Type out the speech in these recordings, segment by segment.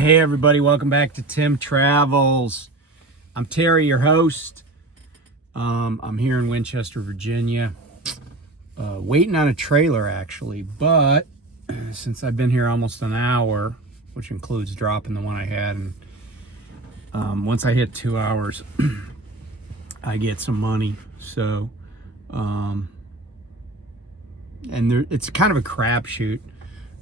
Hey everybody, welcome back to Tim Travels. I'm Terry, your host. I'm here in Winchester, Virginia, waiting on a trailer actually, but since I've been here almost an hour, which includes dropping the one I had, and once I hit 2 hours, I get some money. So, it's kind of a crapshoot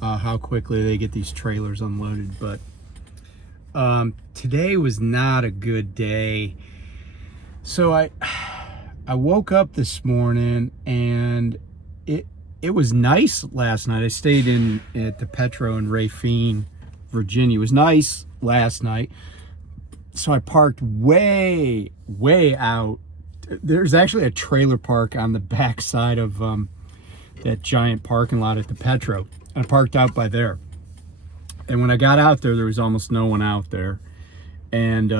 how quickly they get these trailers unloaded, but today was not a good day. So I woke up this morning and it was nice last night. I stayed at the Petro in Rafine, Virginia. It was nice last night. So I parked way out. There's actually a trailer park on the back side of that giant parking lot at the Petro. I parked out by there. And when I got out there, there was almost no one out there. And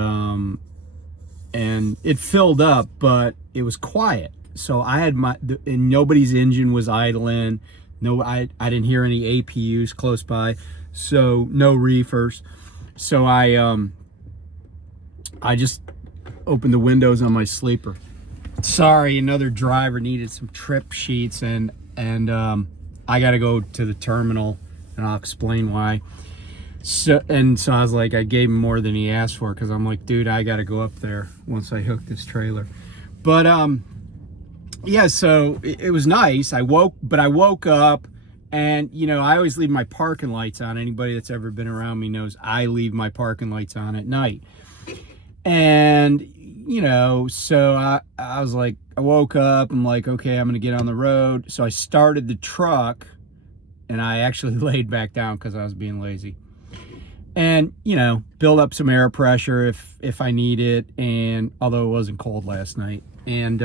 it filled up, but it was quiet. So I had and nobody's engine was idling. No, I didn't hear any APUs close by. So no reefers. So I just opened the windows on my sleeper. Sorry, another driver needed some trip sheets, and I got to go to the terminal, and I'll explain why. So I was like, I gave him more than he asked for, because I'm like, dude, I got to go up there once I hook this trailer. But yeah, so it was nice. I woke up, and I always leave my parking lights on. Anybody that's ever been around me knows I leave my parking lights on at night. And so I was like, I woke up, I'm like, okay, I'm gonna get on the road. So I started the truck, and I actually laid back down because I was being lazy. And build up some air pressure if I need it, and although it wasn't cold last night, and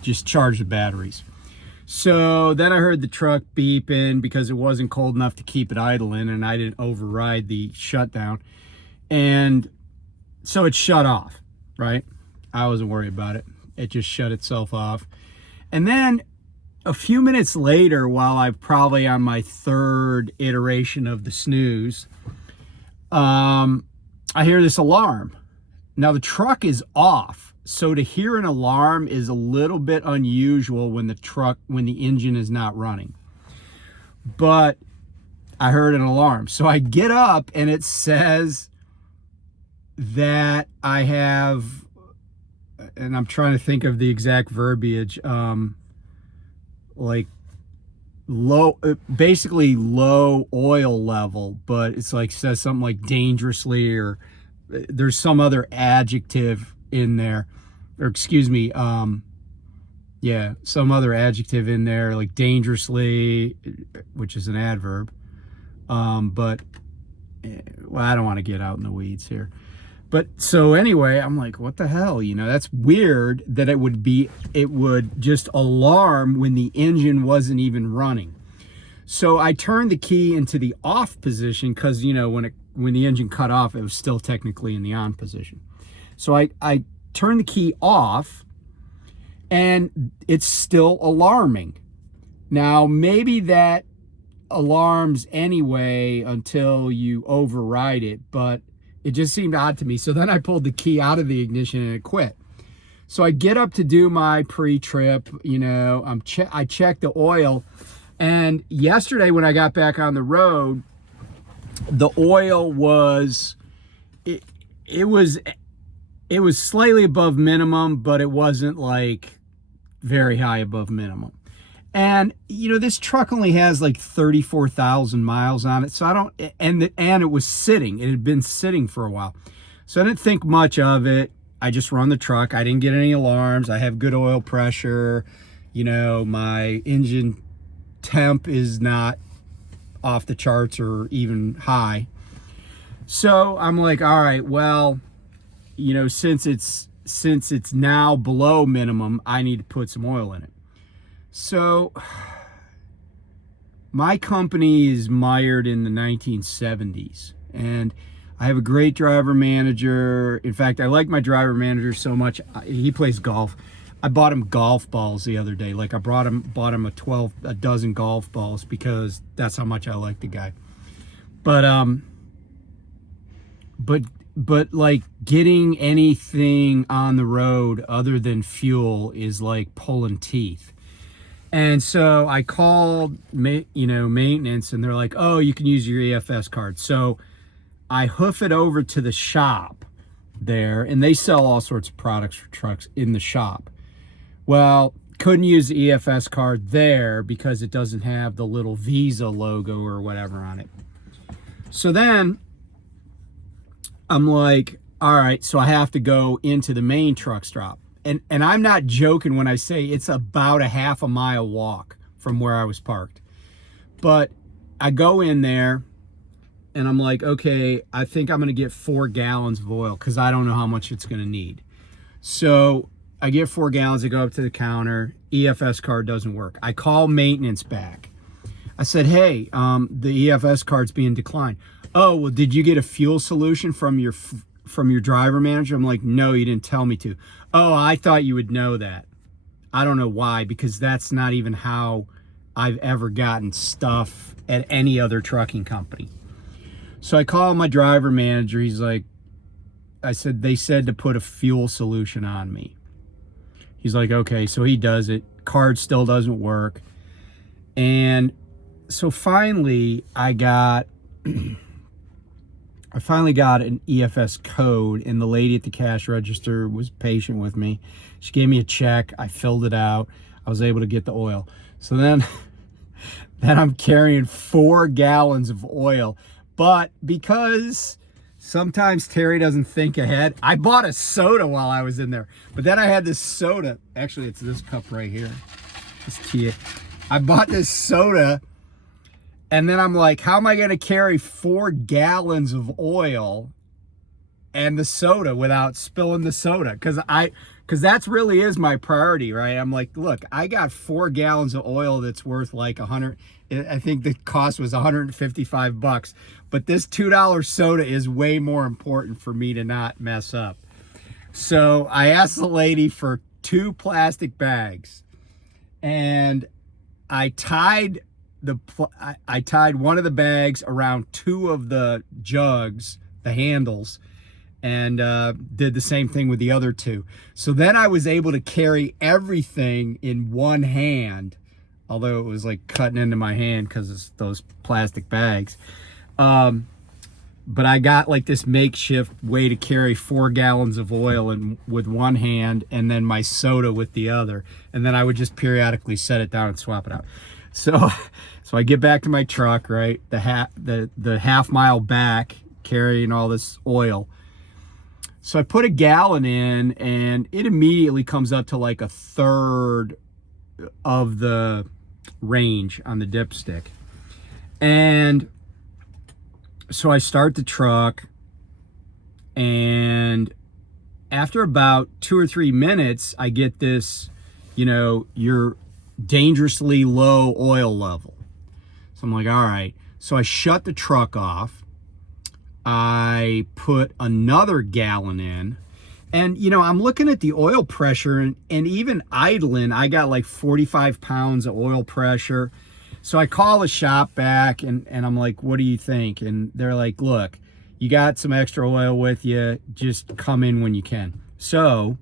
just charge the batteries. So then I heard the truck beeping because it wasn't cold enough to keep it idling, and I didn't override the shutdown. And so it shut off, right? I wasn't worried about it. It just shut itself off. And then a few minutes later, while I'm probably on my third iteration of the snooze, I hear this alarm. Now the truck is off. So to hear an alarm is a little bit unusual when the engine is not running. But I heard an alarm. So I get up, and it says that I have, and I'm trying to think of the exact verbiage, like basically low oil level, but it's like, says something like dangerously, or there's some other adjective in there, or excuse me, yeah, some other adjective in there, like dangerously, which is an adverb, but well, I don't want to get out in the weeds here. But so anyway, I'm like, what the hell? That's weird that it would just alarm when the engine wasn't even running. So I turned the key into the off position, because, when the engine cut off, it was still technically in the on position. So I turned the key off, and it's still alarming. Now, maybe that alarms anyway until you override it, but it just seemed odd to me. So then I pulled the key out of the ignition, and it quit. So I get up to do my pre-trip, I check the oil. And yesterday when I got back on the road, the oil was, it was slightly above minimum, but it wasn't like very high above minimum. And this truck only has like 34,000 miles on it, so I don't, and it was sitting. It had been sitting for a while, so I didn't think much of it. I just run the truck. I didn't get any alarms. I have good oil pressure. My engine temp is not off the charts or even high. So I'm like, all right, well, since it's now below minimum, I need to put some oil in it. So my company is mired in the 1970s, and I have a great driver manager. In fact, I like my driver manager so much. He plays golf. I bought him golf balls the other day. Like, I bought him a dozen golf balls, because that's how much I like the guy. But but but like getting anything on the road other than fuel is like pulling teeth. And so I called, maintenance, and they're like, "Oh, you can use your EFS card." So I hoof it over to the shop there, and they sell all sorts of products for trucks in the shop. Well, couldn't use the EFS card there because it doesn't have the little Visa logo or whatever on it. So then I'm like, all right, so I have to go into the main truck stop. And I'm not joking when I say it's about a half a mile walk from where I was parked. But I go in there and I'm like, okay, I think I'm going to get 4 gallons of oil because I don't know how much it's going to need. So I get 4 gallons, I go up to the counter, EFS card doesn't work. I call maintenance back. I said, hey, the EFS card's being declined. Oh, well, did you get a fuel solution from your driver manager? I'm like, no, you didn't tell me to. Oh, I thought you would know that. I don't know why, because that's not even how I've ever gotten stuff at any other trucking company. So I call my driver manager. He's like, they said to put a fuel solution on me. He's like, okay, so he does it. Card still doesn't work. And so finally I got an EFS code, and the lady at the cash register was patient with me. She gave me a check. I filled it out. I was able to get the oil. So then I'm carrying 4 gallons of oil. But because sometimes Terry doesn't think ahead, I bought a soda while I was in there. But then I had this soda. Actually, it's this cup right here. This tea. I bought this soda. And then I'm like, how am I going to carry 4 gallons of oil and the soda without spilling the soda? Because that's really is my priority, right? I'm like, look, I got 4 gallons of oil that's worth like I think the cost was $155. But this $2 soda is way more important for me to not mess up. So I asked the lady for 2 plastic bags, and I tied one of the bags around 2 of the jugs, the handles, and did the same thing with the other 2. So then I was able to carry everything in one hand, although it was like cutting into my hand because it's those plastic bags. But I got like this makeshift way to carry 4 gallons of oil with one hand, and then my soda with the other. And then I would just periodically set it down and swap it out. So I get back to my truck, right? The half mile back, carrying all this oil. So I put a gallon in, and it immediately comes up to like a third of the range on the dipstick. And so I start the truck, and after about 2 or 3 minutes, I get this, you're dangerously low oil level. So I'm like, all right. So I shut the truck off. I put another gallon in, and I'm looking at the oil pressure, and even idling, I got like 45 pounds of oil pressure. So I call the shop back, and I'm like, what do you think? And they're like, look, you got some extra oil with you, just come in when you can. So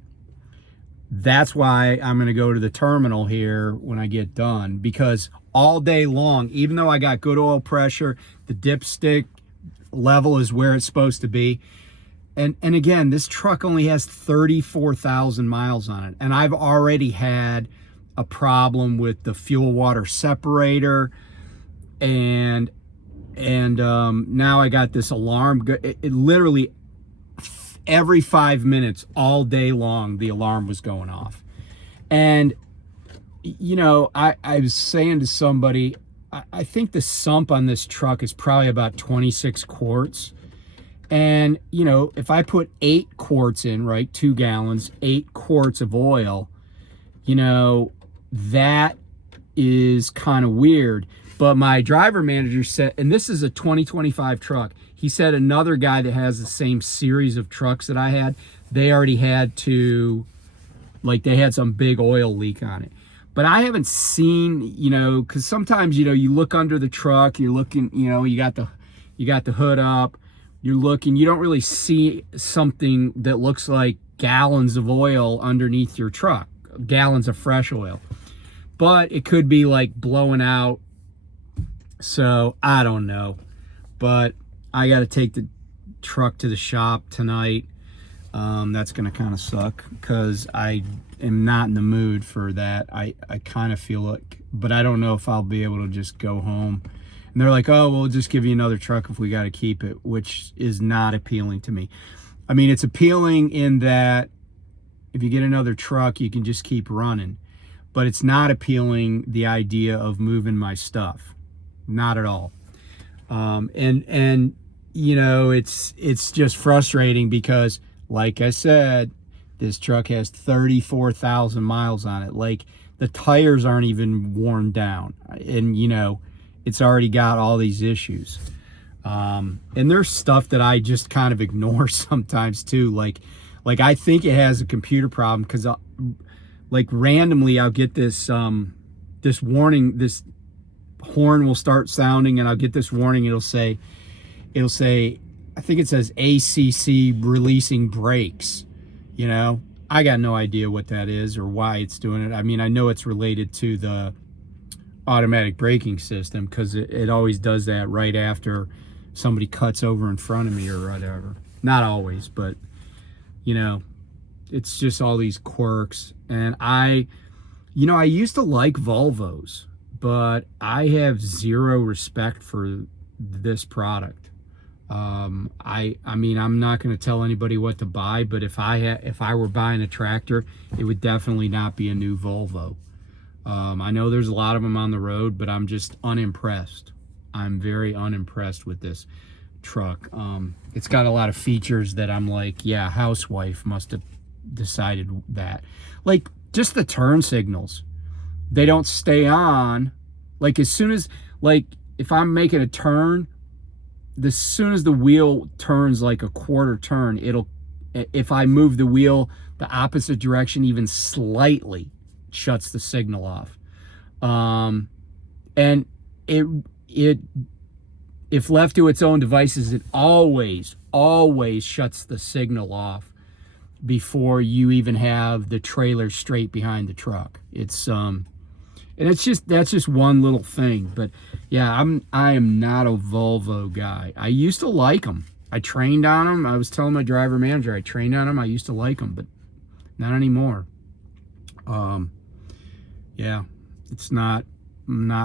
that's why I'm going to go to the terminal here when I get done, because all day long, even though I got good oil pressure, the dipstick level is where it's supposed to be. And again, this truck only has 34,000 miles on it. And I've already had a problem with the fuel water separator. And now I got this alarm. It literally every 5 minutes all day long, the alarm was going off. And, I was saying to somebody, I think the sump on this truck is probably about 26 quarts. And, if I put 8 quarts in, right, 2 gallons, 8 quarts of oil, that is kind of weird. But my driver manager said, and this is a 2025 truck, he said another guy that has the same series of trucks that I had, they already had to, they had some big oil leak on it. But I haven't seen, because sometimes, you look under the truck, you're looking, you got the You got the hood up. You're looking. You don't really see something that looks like gallons of oil underneath your truck, gallons of fresh oil. But it could be like blowing out. So I don't know. But I got to take the truck to the shop tonight. That's going to kind of suck because I am not in the mood for that. I kind of feel like, but I don't know if I'll be able to just go home. And they're like, oh, we'll just give you another truck if we got to keep it, which is not appealing to me. I mean, it's appealing in that if you get another truck, you can just keep running. But it's not appealing, the idea of moving my stuff. Not at all. And you know, it's just frustrating because, like I said, this truck has 34,000 miles on it. Like, the tires aren't even worn down. And, you know, it's already got all these issues. And there's stuff that I just kind of ignore sometimes too. Like I think it has a computer problem because, like, randomly I'll get this, this warning, this horn will start sounding, and I'll get this warning. It'll say, I think it says ACC releasing brakes. You know, I got no idea what that is or why it's doing it. I mean, I know it's related to the automatic braking system because it always does that right after somebody cuts over in front of me or whatever. Not always, but, you know, it's just all these quirks. And I used to like Volvos, but I have zero respect for this product. I mean, I'm not going to tell anybody what to buy, but if I were buying a tractor, it would definitely not be a new Volvo. I know there's a lot of them on the road, but I'm just unimpressed. I'm very unimpressed with this truck. It's got a lot of features that I'm like, yeah, housewife must have decided that. Like, just the turn signals. They don't stay on. Like, as soon as, like, if I'm making a turn, as soon as the wheel turns like a quarter turn, if I move the wheel the opposite direction even slightly, shuts the signal off. And if left to its own devices, it always shuts the signal off before you even have the trailer straight behind the truck. It's and that's just one little thing. But yeah, I am not a Volvo guy. I used to like them. I trained on them. I was telling my driver manager I trained on them. I used to like them, but not anymore. Yeah, it's not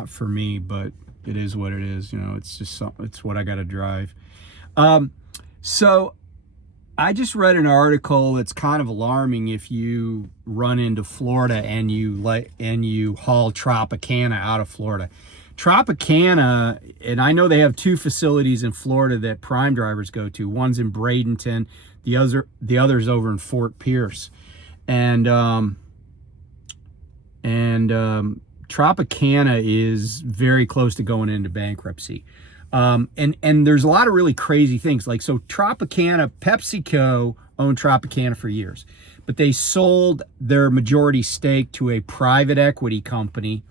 for me, but it is what it is. You know, it's just it's what I got to drive. So I just read an article that's kind of alarming if you run into Florida and you haul Tropicana out of Florida. Tropicana, and I know they have two facilities in Florida that prime drivers go to. One's in Bradenton, the other's over in Fort Pierce. And Tropicana is very close to going into bankruptcy. And there's a lot of really crazy things. Like, so Tropicana, PepsiCo owned Tropicana for years, but they sold their majority stake to a private equity company.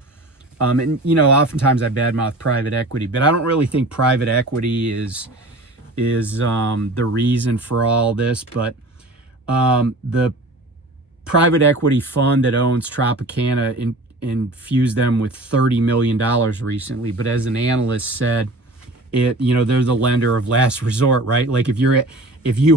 And, you know, oftentimes I badmouth private equity, but I don't really think private equity is the reason for all this. But the private equity fund that owns Tropicana infused them with $30 million recently. But as an analyst said, they're the lender of last resort, right? Like, if you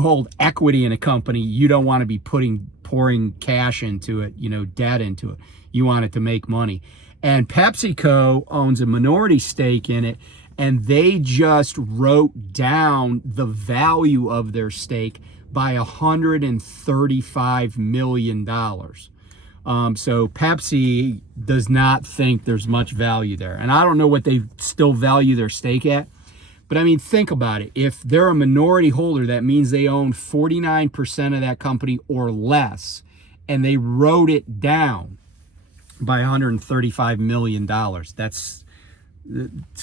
hold equity in a company, you don't want to be pouring cash into it, debt into it. You want it to make money. And PepsiCo owns a minority stake in it, and they just wrote down the value of their stake by $135 million. So Pepsi does not think there's much value there. And I don't know what they still value their stake at. But I mean, think about it. If they're a minority holder, that means they own 49% of that company or less. And they wrote it down by $135 million. It's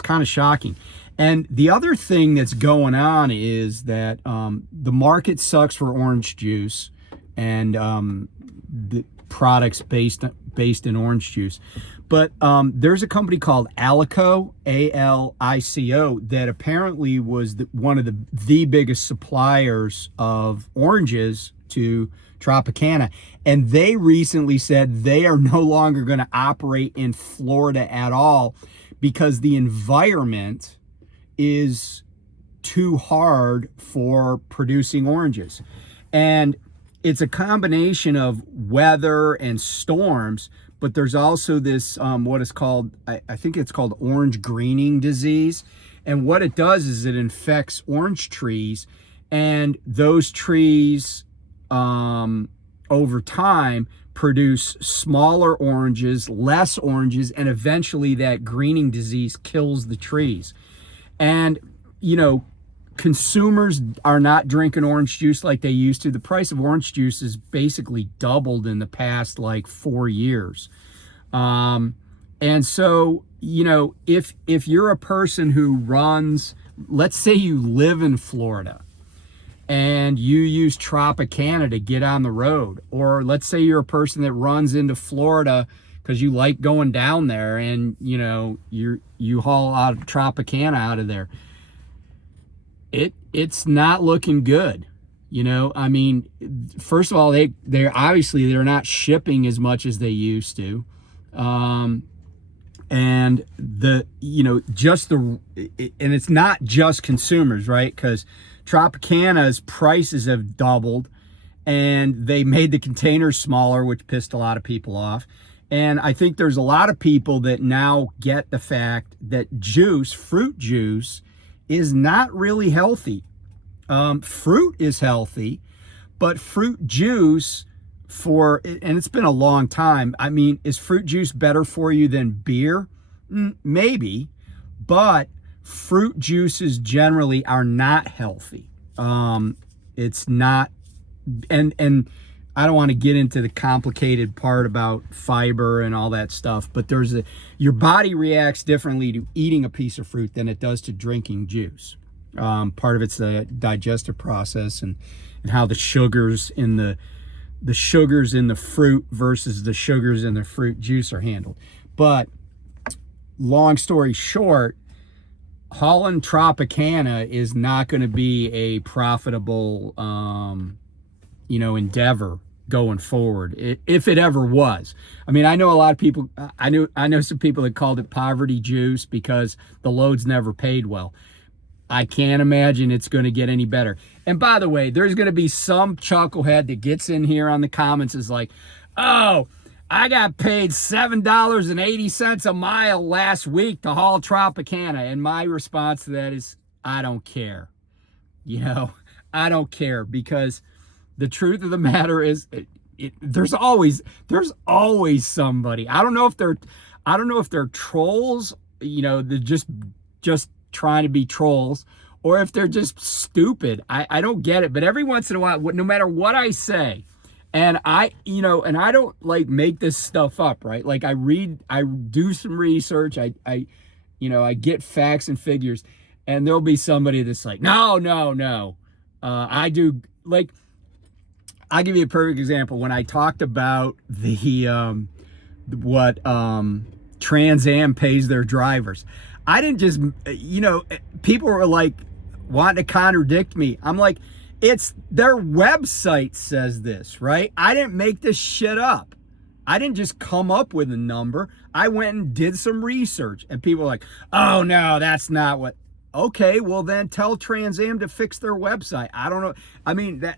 kind of shocking. And the other thing that's going on is that the market sucks for orange juice and the products based based in orange juice. But there's a company called Alico, Alico, that apparently was one of the biggest suppliers of oranges to Tropicana. And they recently said they are no longer going to operate in Florida at all because the environment is too hard for producing oranges. And it's a combination of weather and storms, but there's also this, what is called, I think it's called orange greening disease. And what it does is it infects orange trees, and those trees, over time, produce smaller oranges, less oranges, and eventually that greening disease kills the trees. And, consumers are not drinking orange juice like they used to. The price of orange juice has basically doubled in the past 4 years. And so, if you're a person who runs, let's say you live in Florida and you use Tropicana to get on the road, or let's say you're a person that runs into Florida because you like going down there and, you haul out of Tropicana out of there. It's not looking good. First of all, they're obviously they're not shipping as much as they used to. And it's not just consumers, right? Because Tropicana's prices have doubled, and they made the containers smaller, which pissed a lot of people off. And I think there's a lot of people that now get the fact that fruit juice, is not really healthy. Fruit is healthy, but fruit juice and it's been a long time. Is fruit juice better for you than beer? Maybe, but fruit juices generally are not healthy. It's not, and I don't want to get into the complicated part about fiber and all that stuff, but your body reacts differently to eating a piece of fruit than it does to drinking juice. Part of it's the digestive process and how the sugars in the fruit versus the sugars in the fruit juice are handled. But long story short, hauling Tropicana is not going to be a profitable, endeavor going forward, if it ever was. I know a lot of people, I know some people that called it poverty juice because the loads never paid well. I can't imagine it's going to get any better. And by the way, there's going to be some chucklehead that gets in here on the comments is like, oh, I got paid $7.80 a mile last week to haul Tropicana. And my response to that is, I don't care. I don't care, because the truth of the matter is, there's always somebody. I don't know if they're trolls, they're just trying to be trolls, or if they're just stupid. I don't get it. But every once in a while, no matter what I say, and I don't make this stuff up, right? I do some research, I get facts and figures, and there'll be somebody that's like, no. I do, I'll give you a perfect example. When I talked about what Trans Am pays their drivers, I didn't just, people were wanting to contradict me. I'm like, it's their website says this, right? I didn't make this shit up. I didn't just come up with a number. I went and did some research, and people were like, oh no, that's not what. Okay, well then tell Trans Am to fix their website. I don't know.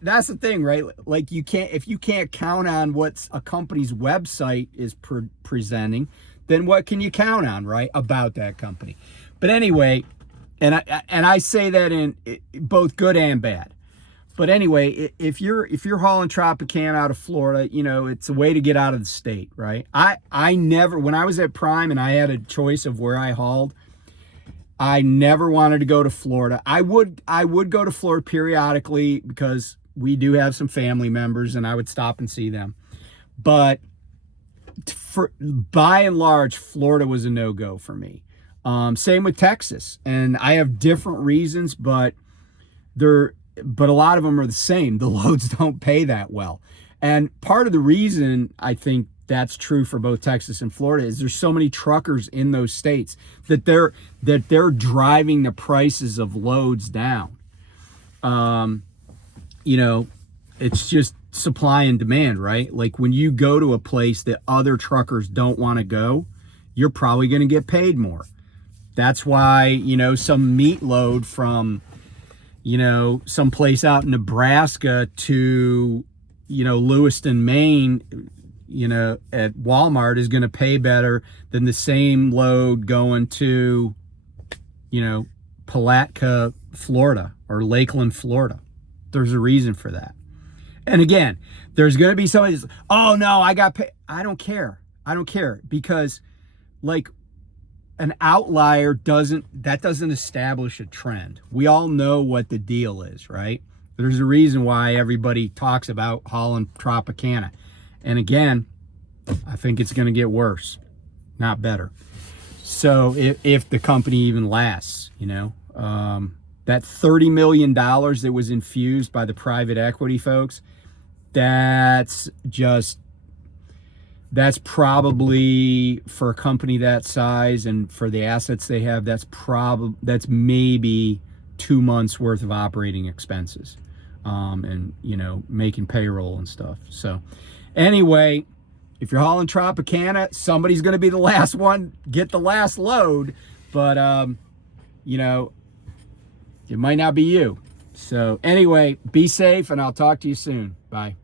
That's the thing, right? If you can't count on what a company's website is presenting, then what can you count on, right, about that company? But anyway, and I say that in both good and bad. But anyway, if you're hauling Tropicana out of Florida, it's a way to get out of the state, right? I never, when I was at Prime and I had a choice of where I hauled, I never wanted to go to Florida. I would go to Florida periodically because we do have some family members, and I would stop and see them. But by and large, Florida was a no-go for me. Same with Texas, and I have different reasons, but a lot of them are the same. The loads don't pay that well, and part of the reason I think that's true for both Texas and Florida, is there's so many truckers in those states that they're driving the prices of loads down. You know, it's just supply and demand, right? Like when you go to a place that other truckers don't want to go, you're probably going to get paid more. That's why, you know, some meat load from, you know, someplace out in Nebraska to, you know, Lewiston, Maine, you know, at Walmart is going to pay better than the same load going to, you know, Palatka, Florida, or Lakeland, Florida. There's a reason for that. And again, there's going to be somebody that's, oh no, I got paid. I don't care. I don't care, because like an outlier doesn't establish a trend. We all know what the deal is, right? There's a reason why everybody talks about hauling Tropicana. And again, I think it's going to get worse, not better. So if the company even lasts, you know, that $30 million that was infused by the private equity folks, that's probably, for a company that size and for the assets they have, that's maybe 2 months worth of operating expenses, and, you know, making payroll and stuff. So anyway, if you're hauling Tropicana, somebody's going to be the last one, get the last load, but, you know, it might not be you. So anyway, be safe, and I'll talk to you soon. Bye.